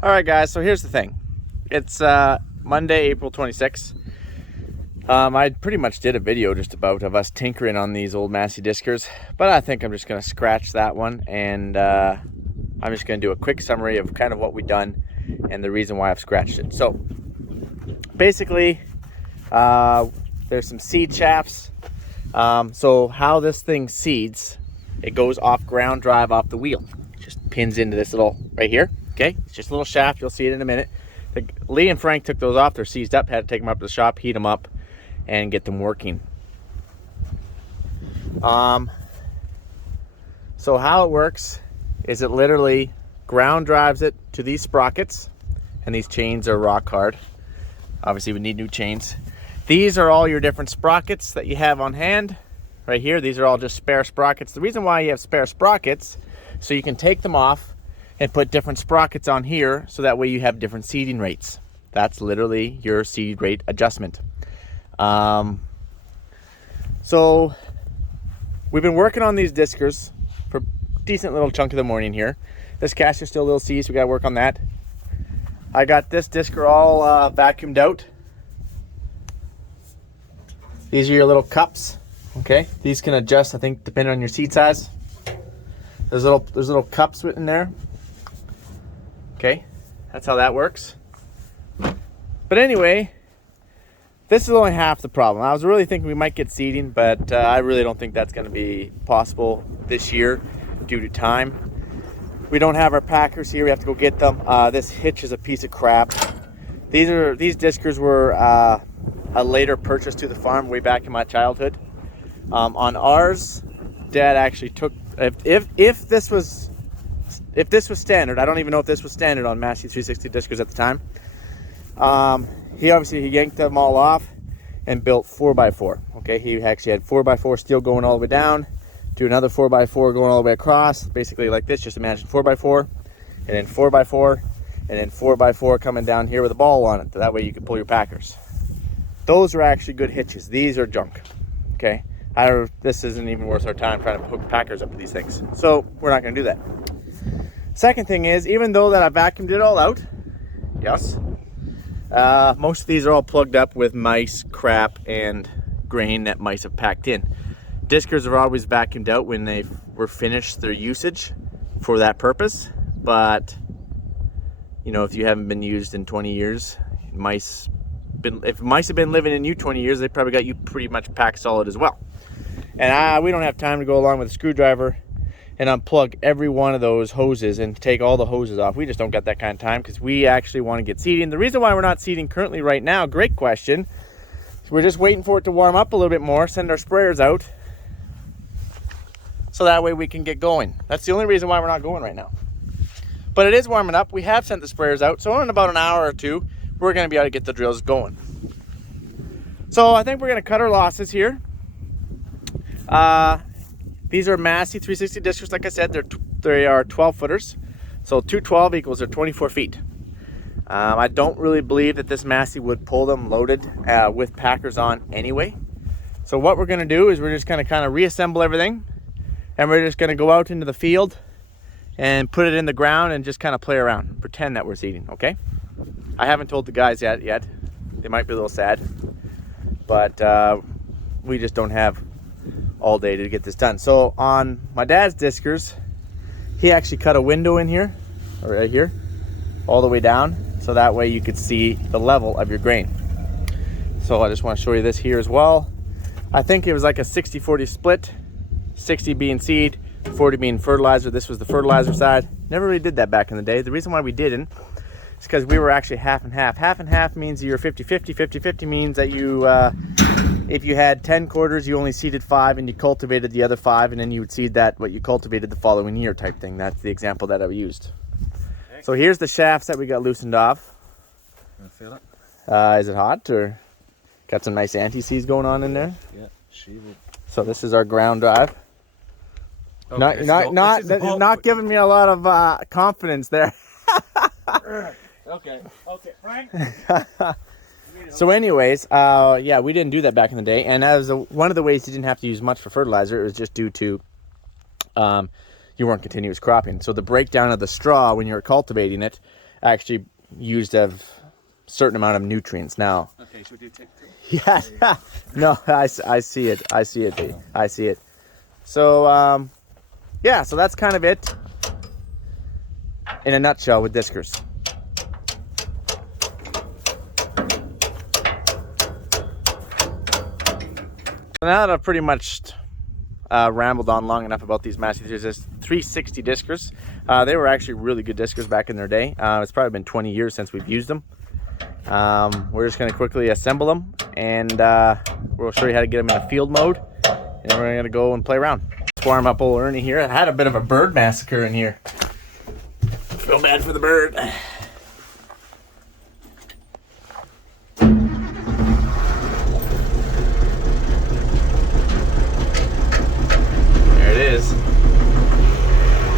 All right, guys, so here's the thing. It's Monday, April 26th. I pretty much did a video just about of us tinkering on these old Massey diskers, but I think I'm just going to scratch that one, and I'm just going to do a quick summary of kind of what we've done and the reason why I've scratched it. So basically, there's some seed shafts. So how this thing seeds, it goes off ground drive off the wheel. It just pins into this little, right here. Okay, it's just a little shaft. You'll see it in a minute. Lee and Frank took those off. They're seized up. Had to take them up to the shop, heat them up, and get them working. So how it works is it literally ground drives it to these sprockets, and these chains are rock hard. Obviously, we need new chains. These are all your different sprockets that you have on hand. Right here, these are all just spare sprockets. The reason why you have spare sprockets, so you can take them off and put different sprockets on here, so that way you have different seeding rates. That's literally your seed rate adjustment. So we've been working on these diskers for a decent little chunk of the morning here. This caster's still a little seized, so we gotta work on that. I got this disker all vacuumed out. These are your little cups, okay? These can adjust, I think, depending on your seed size. There's little cups in there. Okay, that's how that works. But anyway, this is only half the problem. I was really thinking we might get seeding, but I really don't think that's going to be possible this year due to time. We don't have our packers here. We have to go get them. This hitch is a piece of crap. These diskers were a later purchase to the farm way back in my childhood. On ours, Dad actually took, if this was standard, I don't even know if this was standard on Massey 360 diskers at the time. He yanked them all off and built 4x4. Okay, he actually had 4x4 steel going all the way down, do another 4x4 going all the way across, basically like this. Just imagine 4x4, and then 4x4, and then 4x4 coming down here with a ball on it. That way you can pull your packers. Those are actually good hitches. These are junk. Okay, this isn't even worth our time trying to hook packers up to these things. So we're not going to do that. Second thing is, even though that I vacuumed it all out, yes, most of these are all plugged up with mice, crap, and grain that mice have packed in. Diskers are always vacuumed out when they were finished their usage for that purpose. But, you know, if you haven't been used in 20 years, if mice have been living in you 20 years, they probably got you pretty much packed solid as well. And we don't have time to go along with a screwdriver and unplug every one of those hoses and take all the hoses off. We just don't got that kind of time because we actually want to get seeding. The reason why we're not seeding currently right now, great question. We're just waiting for it to warm up a little bit more, send our sprayers out, so that way we can get going. That's the only reason why we're not going right now. But it is warming up. We have sent the sprayers out, so in about an hour or two, we're going to be able to get the drills going. So I think we're going to cut our losses here. These are Massey 360 diskers. Like I said, they are 12 footers. So 212 equals they're 24 feet. I don't really believe that this Massey would pull them loaded with packers on anyway. So what we're going to do is we're just going to kind of reassemble everything, and we're just going to go out into the field and put it in the ground and just kind of play around, pretend that we're seeding. Okay, I haven't told the guys yet. They might be a little sad, but we just don't have all day to get this done. So on my dad's diskers, he actually cut a window in here, or right here, all the way down, so that way you could see the level of your grain. So I just want to show you this here as well. I think it was like a 60-40 split, 60 being seed, 40 being fertilizer. This was the fertilizer side. Never really did that back in the day. The reason why we didn't is because we were actually half and half. Half and half means you're 50-50. 50-50 means that you if you had 10 quarters, you only seeded 5 and you cultivated the other 5, and then you would seed that what you cultivated the following year type thing. That's the example that I used. Okay. So here's the shafts that we got loosened off. Can I feel it? Is it hot, or got some nice anti-seize going on in there? Yeah, she will. So this is our ground drive. Okay, not giving me a lot of confidence there. Okay, Frank. So anyways, yeah, we didn't do that back in the day, and as one of the ways you didn't have to use much for fertilizer, it was just due to you weren't continuous cropping. So the breakdown of the straw when you're cultivating it actually used a certain amount of nutrients now. Okay, should we do take two? Yes. No, I see it. I see it. I see it. So, yeah, so that's kind of it in a nutshell with diskers. So now that I've pretty much rambled on long enough about these Massey, there's this 360 diskers. They were actually really good diskers back in their day. It's probably been 20 years since we've used them. We're just going to quickly assemble them, and we'll show you how to get them in a field mode, and then we're going to go and play around. Let's warm up old Ernie here. I had a bit of a bird massacre in here. I feel bad for the bird. There it is.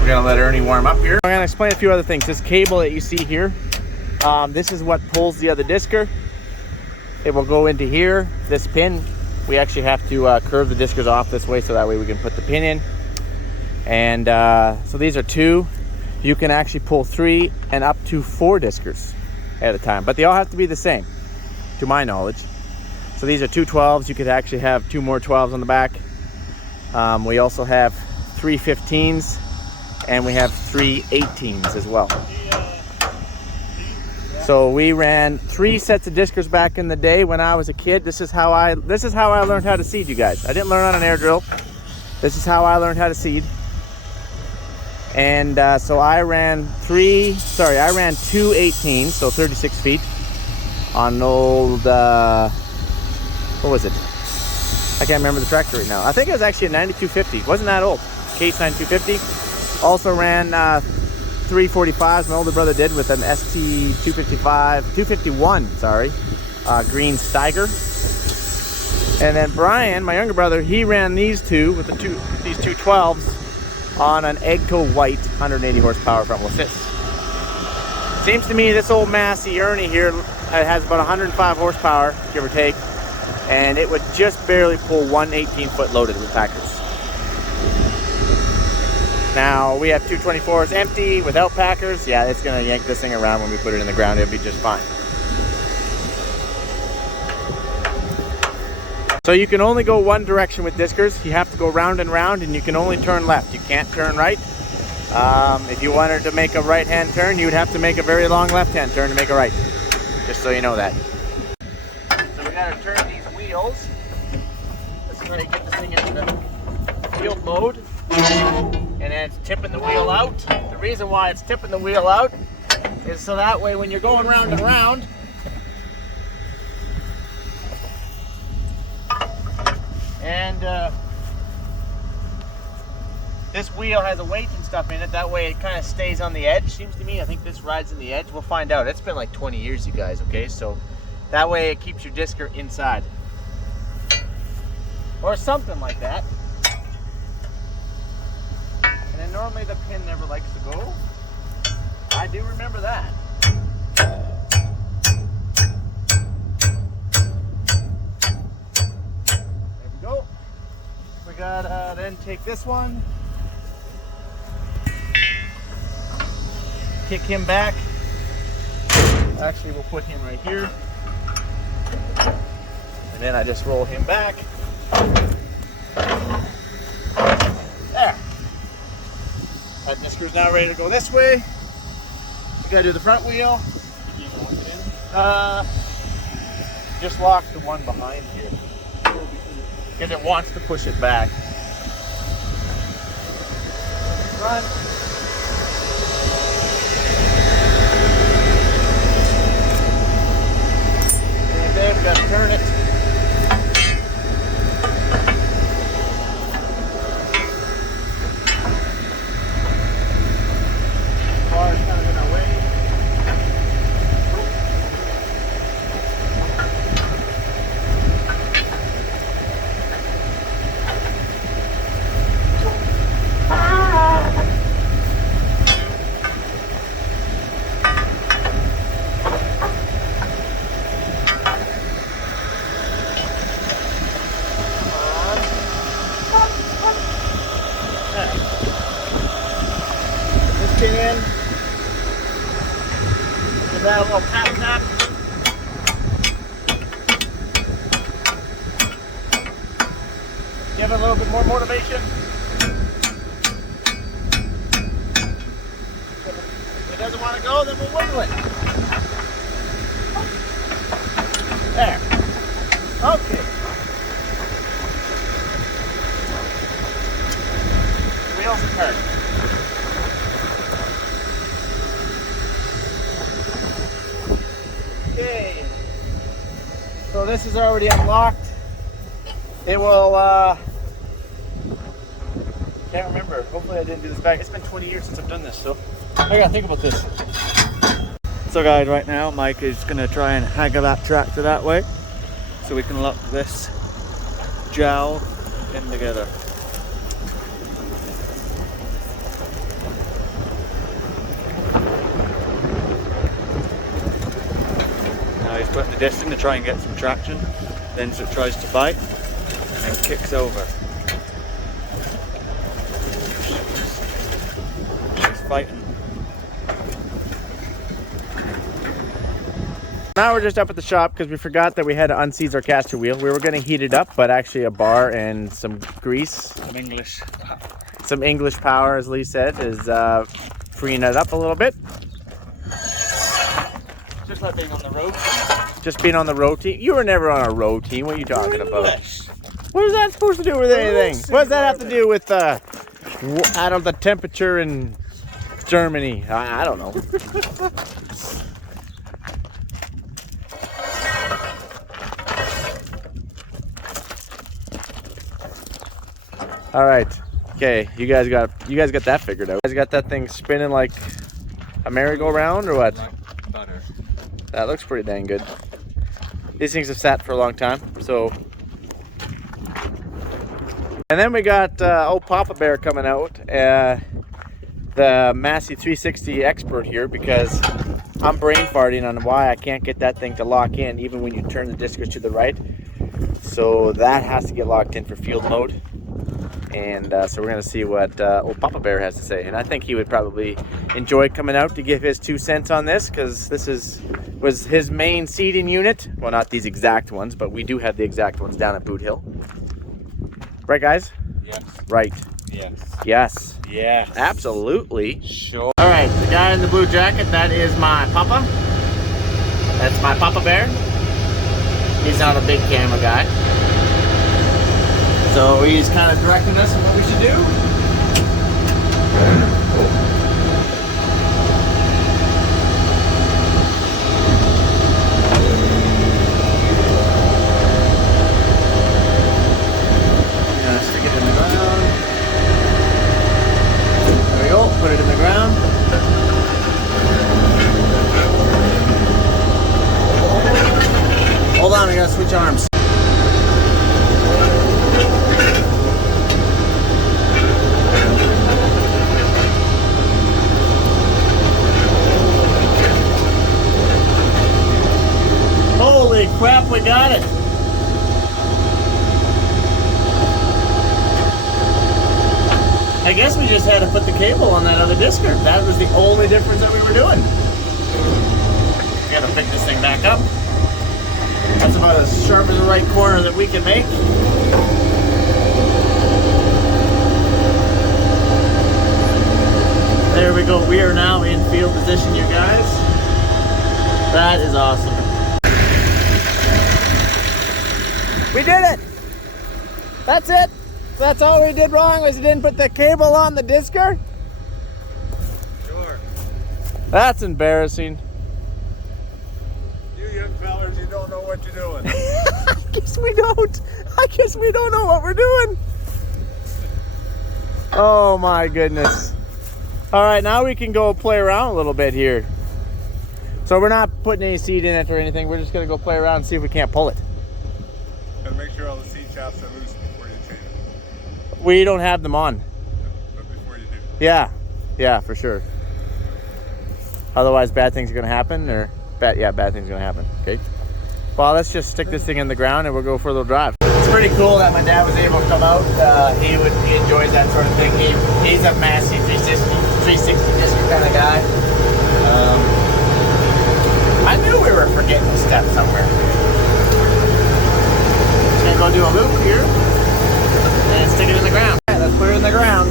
We're going to let Ernie warm up here. I'm going to explain a few other things. This cable that you see here, this is what pulls the other disker. It will go into here, this pin. We actually have to curve the diskers off this way so that way we can put the pin in. And so these are 2. You can actually pull 3 and up to 4 diskers at a time, but they all have to be the same, to my knowledge. So these are 2 12s. You could actually have 2 more 12s on the back. We also have 3 15s, and we have 3 18s as well. So we ran 3 sets of diskers back in the day when I was a kid. This is how I learned how to seed, you guys. I didn't learn on an air drill. This is how I learned how to seed. And so I ran 2 18s, so 36 feet on an old, what was it? I can't remember the tractor right now. I think it was actually a 9250. It wasn't that old. Case 9250. Also ran 345s. My older brother did with an ST 251, sorry, green Steiger. And then Brian, my younger brother, he ran these two with these 2 12s on an Egto white 180 horsepower front wheel assist. Seems to me this old Massey Ernie here has about 105 horsepower, give or take, and it would just barely pull one 18-foot loaded with packers. Now we have 224s empty without packers. Yeah, it's gonna yank this thing around when we put it in the ground. It'll be just fine. So you can only go one direction with diskers. You have to go round and round, and you can only turn left. You can't turn right. If you wanted to make a right-hand turn, you would have to make a very long left-hand turn to make a right. Just so you know that. So we gotta turn these wheels. Let's try to get this thing into the field mode. And then it's tipping the wheel out. The reason why it's tipping the wheel out is so that way when you're going round and round, and this wheel has a weight and stuff in it, that way it kind of stays on the edge, seems to me. I think this rides in the edge. We'll find out. It's been like 20 years, you guys, okay? So that way it keeps your disker inside. Or something like that. And then normally the pin never likes to go. I do remember that. There we go. We gotta then take this one, kick him back. Actually, we'll put him right here. And then I just roll him back. There. That disker's now ready to go this way. We gotta do the front wheel. Just lock the one behind here because it wants to push it back. Run. And then we gotta turn it. Car's kind of in our way. that a little tap tap. Give it a little bit more motivation. If it doesn't want to go, then we'll wiggle it. There. Okay. Wheels are turned. Okay. So this is already unlocked. It will, can't remember. Hopefully I didn't do this back. It's been 20 years since I've done this, so I gotta think about this. So guys, right now Mike is going to try and haggle that tractor that way so we can lock this jowl in together. Now he's putting the disc in to try and get some traction, then it tries to bite and then kicks over. He's fighting. Now we're just up at the shop because we forgot that we had to unseize our caster wheel. We were going to heat it up, but actually a bar and some grease, some English power, as Lee said, is freeing it up a little bit. Just like being on the road. Just being on the road team. You were never on a road team. What are you talking about? What is that supposed to do with anything? What does that have to do with I don't know, the temperature in Germany? I don't know. All right. Okay, you guys got that figured out. You guys got that thing spinning like a merry-go-round or what? Like butter. That looks pretty dang good. These things have sat for a long time, so. And then we got old Papa Bear coming out, the Massey 360 expert here, because I'm brain farting on why I can't get that thing to lock in even when you turn the diskers to the right. So that has to get locked in for field mode. And so we're going to see what old Papa Bear has to say. And I think he would probably enjoy coming out to give his 2 cents on this, because this was his main seeding unit. Well, not these exact ones, but we do have the exact ones down at Boot Hill. Right, guys? Yes. Right. Yes. Yes. Yes. Absolutely. Sure. All right, the guy in the blue jacket, that is my Papa. That's my Papa Bear. He's not a big camera guy. So he's kind of directing us on what we should do. Stick it in the ground. There we go, put it in the ground. Hold on, I gotta switch arms. Holy crap, we got it! I guess we just had to put the cable on that other disker. That was the only difference that we were doing. We gotta pick this thing back up. That's about as sharp as the right corner that we can make. There we go. We are now in field position, you guys. That is awesome. We did it! That's it! That's all we did wrong, was we didn't put the cable on the disker? Sure. That's embarrassing. You young fellas, you don't know what you're doing. I guess we don't. I guess we don't know what we're doing. Oh my goodness. All right, now we can go play around a little bit here. So we're not putting any seed in it or anything. We're just gonna go play around and see if we can't pull it. And make sure all the seat shafts are loose before you change it. We don't have them on. But before you do. Yeah, for sure. Otherwise, bad things are gonna happen, or bad things are gonna happen. Okay. Well, let's just stick this thing in the ground and we'll go for a little drive. It's pretty cool that my dad was able to come out. He enjoys that sort of thing. He's a Massey 360 disc kind of guy. that somewhere. Just gonna go do a loop here and stick it in the ground. All right, let's put it in the ground.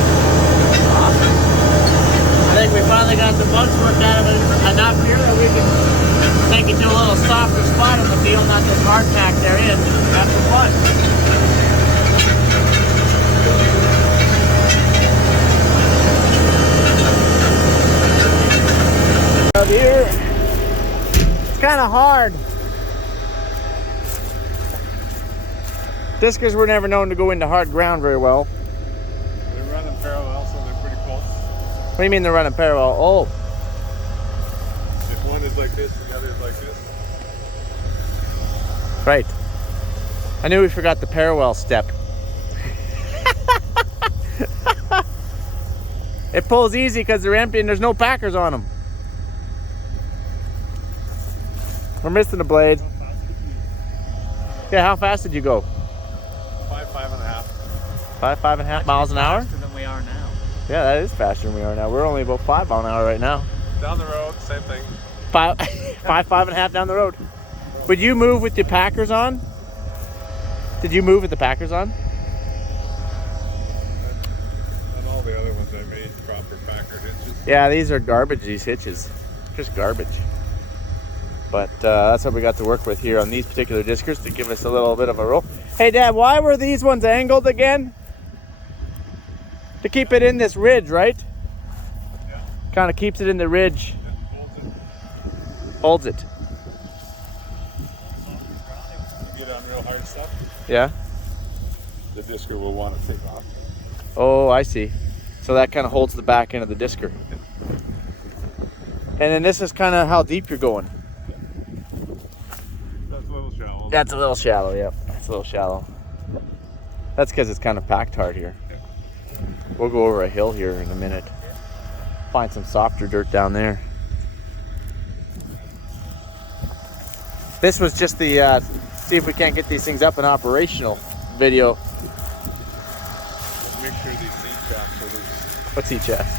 Awesome. I think we finally got the bugs worked out of it enough here that we can take it to a little softer spot in the field, not this hard pack there in. Have some fun. Up here, it's kind of hard. Discers were never known to go into hard ground very well. They're running parallel, so they're pretty close. What do you mean they're running parallel? Oh. If one is like this and the other is like this. Right. I knew we forgot the parallel step. It pulls easy because they're empty and there's no packers on them. We're missing a blade. Yeah, how fast did you go? 5.5. 5.5 miles an hour? Faster than we are now. Yeah, that is faster than we are now. We're only about 5 miles an hour right now. Down the road, same thing. 5.5 down the road. Would you move with the packers on? Did you move with the packers on? And all the other ones I made proper packer hitches. Yeah, these are garbage, these hitches. Just garbage. But that's what we got to work with here on these particular discers to give us a little bit of a roll. Hey Dad, why were these ones angled again? To keep it in this ridge, right? Yeah. Kind of keeps it in the ridge. Yeah, Holds it. you get on real hard stuff, Yeah? the discer will want to take off. Oh, I see. So that kind of holds the back end of the discer. And then this is kind of how deep you're going. That's a little shallow. That's a little shallow, yep. That's a little shallow. That's because it's kind of packed hard here. We'll go over a hill here in a minute. Find some softer dirt down there. This was just the see if we can't get these things up and operational video. Make sure these seat shafts are loose. What's each shaft?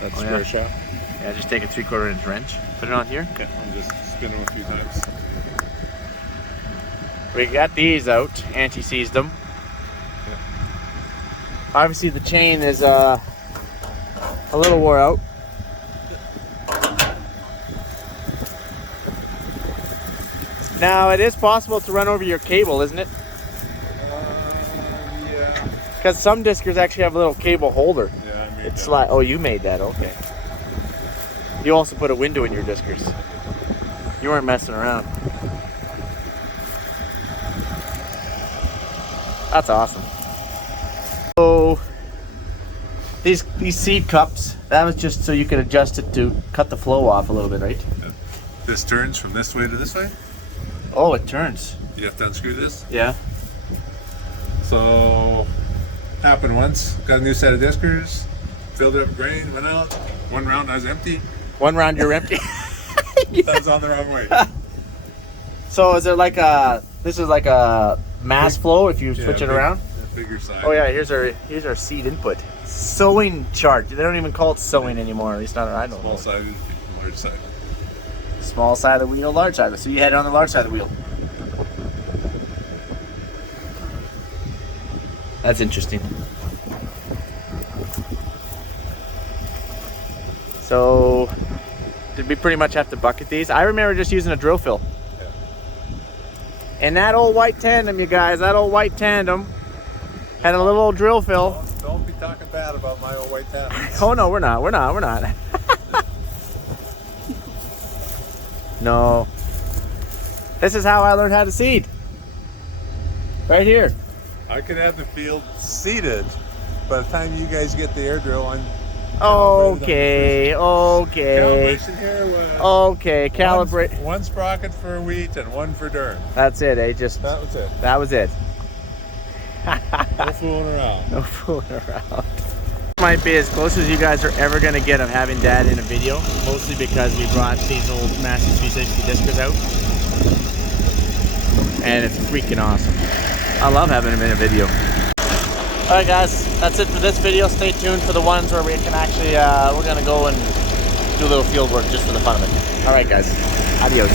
That's Oh, square yeah. shaft. Yeah, just take a 3/4 inch wrench. Put it on here. Yeah, I'll just spin them a few times. We got these out, anti-seized them. Obviously the chain is a little wore out. Now it is possible to run over your cable, isn't it? Yeah. Because some discers actually have a little cable holder. Yeah, I made It's that. like, oh, you made that, okay. You also put a window in your discers. You weren't messing around. That's awesome. So these seed cups, that was just so you could adjust it to cut the flow off a little bit, right? This turns from this way to this way. Oh, it turns. You have to unscrew this. Yeah. So, happened once. Got a new set of discers. Filled it up with grain. Went out. One round I was empty. One round you're empty. That was on the wrong way. So is it like this is like a mass flow if you switch it around? Bigger side. Oh yeah, here's our seed input. Sewing chart. They don't even call it sewing anymore. At least not I don't know. Small side, large side. Small side of the wheel, large side of the wheel. So you had it on the large side of the wheel. That's interesting. So, did we pretty much have to bucket these? I remember just using a drill fill. Yeah. And that old white tandem, you guys, that old white tandem had a little old drill fill. Don't be talking bad about my old white tandem. Oh no, we're not. No. This is how I learned how to seed. Right here. I could have the field seeded. By the time you guys get the air drill, I'm Okay. calibration here. Okay, calibrate. One sprocket for wheat and one for durum. That's it, eh? Just That was it. that was it. No fooling around. No fooling around. Might be as close as you guys are ever gonna get of having Dad in a video, mostly because we brought these old Massey 360 discers out, and it's freaking awesome. I love having them in a video. All right, guys, that's it for this video. Stay tuned for the ones where we can actually, we're gonna go and do a little field work just for the fun of it. All right, guys, adios.